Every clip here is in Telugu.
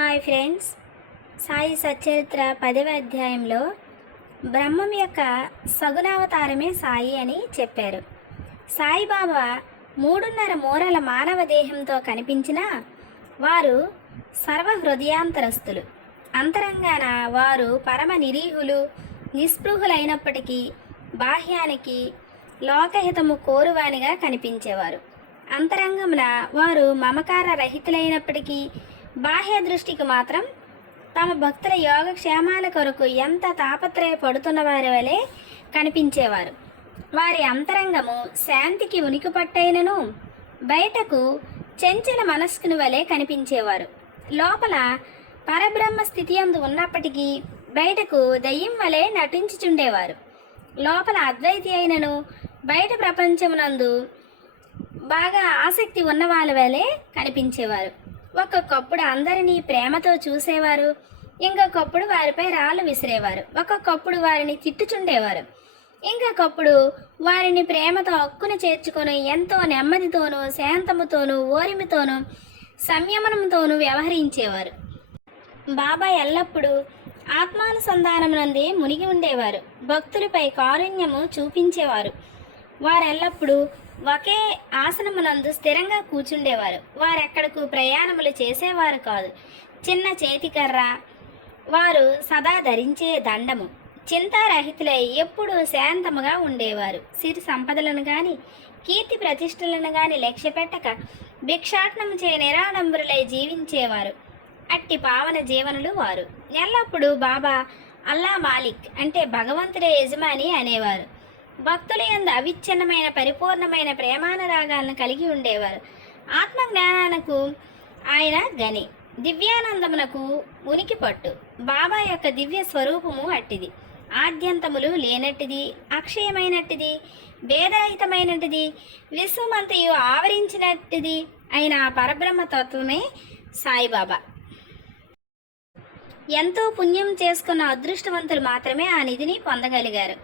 Hi friends. సాయి సచరిత్ర పదవ అధ్యాయంలో బ్రహ్మం యొక్క సగుణావతారమే సాయి అని చెప్పారు. సాయిబాబా మూడున్నర మూరల మానవ దేహంతో కనిపించిన వారు సర్వ హృదయాంతరస్తులు అంతరంగాన వారు పరమ నిరీహులు నిస్పృహులైనప్పటికీ బాహ్యానికి లోకహితము కోరువానిగా కనిపించేవారు. అంతరంగమున వారు మమకార రహితులైనప్పటికీ బాహ్య దృష్టికి మాత్రం తమ భక్తుల యోగక్షేమాల కొరకు ఎంత తాపత్రయపడుతున్న వారి వలె కనిపించేవారు. వారి అంతరంగము శాంతికి ఉనికి పట్టైనను బయటకు చెంచల మనస్కుని వలె కనిపించేవారు. లోపల పరబ్రహ్మ స్థితి అందు ఉన్నప్పటికీ బయటకు దయ్యం వలె నటించుచుండేవారు. లోపల అద్వైతి అయినను బయట ప్రపంచమునందు బాగా ఆసక్తి ఉన్న వాళ్ళ వలె కనిపించేవారు. ఒక్కొక్కప్పుడు అందరినీ ప్రేమతో చూసేవారు. ఇంకొకప్పుడు వారిపై రాళ్ళు విసిరేవారు. ఒక్కొక్కప్పుడు వారిని తిట్టుచుండేవారు. ఇంకొకప్పుడు వారిని ప్రేమతో హక్కును చేర్చుకొని ఎంతో నెమ్మదితోనూ శాంతముతోనూ ఓరిమితోనూ సంయమనంతోనూ వ్యవహరించేవారు. బాబా ఎల్లప్పుడూ నుండి మునిగి ఉండేవారు. భక్తులపై కారుణ్యము చూపించేవారు. వారెల్లప్పుడూ ఒకే ఆసనమునందు స్థిరంగా కూర్చుండేవారు వారెక్కడకు ప్రయాణములు చేసేవారు కాదు. చిన్న చేతికర్ర వారు సదా ధరించే దండము. చింతారహితులై ఎప్పుడూ శాంతముగా ఉండేవారు. సిరి సంపదలను గాని కీర్తి ప్రతిష్టలను గాని లక్ష్య పెట్టక భిక్షాటనము చే నిరాడంబరులై జీవించేవారు. అట్టి పావన జీవనులు వారు. ఎల్లప్పుడూ బాబా అల్లా మాలిక్ అంటే భగవంతుడే యజమాని అనేవారు. భక్తుల యందు అవిచ్ఛిన్నమైన పరిపూర్ణమైన ప్రేమానురాగాలను కలిగి ఉండేవారు. ఆత్మ జ్ఞానానికి ఆయన గని దివ్యానందమునకు ఉనికి పట్టు. బాబా యొక్క దివ్య స్వరూపము అట్టిది. ఆద్యంతములు లేనట్టిది అక్షయమైనట్టిది భేదరహితమైనటిది విశ్వమంతయు ఆవరించినట్టిది అయిన ఆ పరబ్రహ్మ తత్వమే సాయిబాబా. ఎంతో పుణ్యం చేసుకున్న అదృష్టవంతులు మాత్రమే ఆ నిధిని పొందగలిగారు.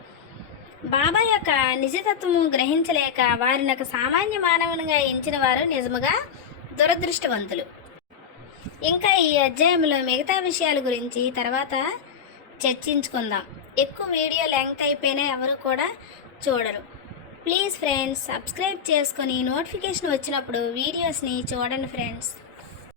బాబా యొక్క నిజతత్వము గ్రహించలేక వారిని ఒక సామాన్య మానవునిగా ఎంచిన వారు నిజముగా దురదృష్టవంతులు. ఇంకా ఈ అధ్యాయంలో మిగతా విషయాల గురించి తర్వాత చర్చించుకుందాం. ఎక్కువ వీడియో లెంగ్త్ అయిపోయినా ఎవరు కూడా చూడరు. ప్లీజ్ ఫ్రెండ్స్ సబ్స్క్రైబ్ చేసుకొని నోటిఫికేషన్ వచ్చినప్పుడు వీడియోస్ని చూడండి ఫ్రెండ్స్.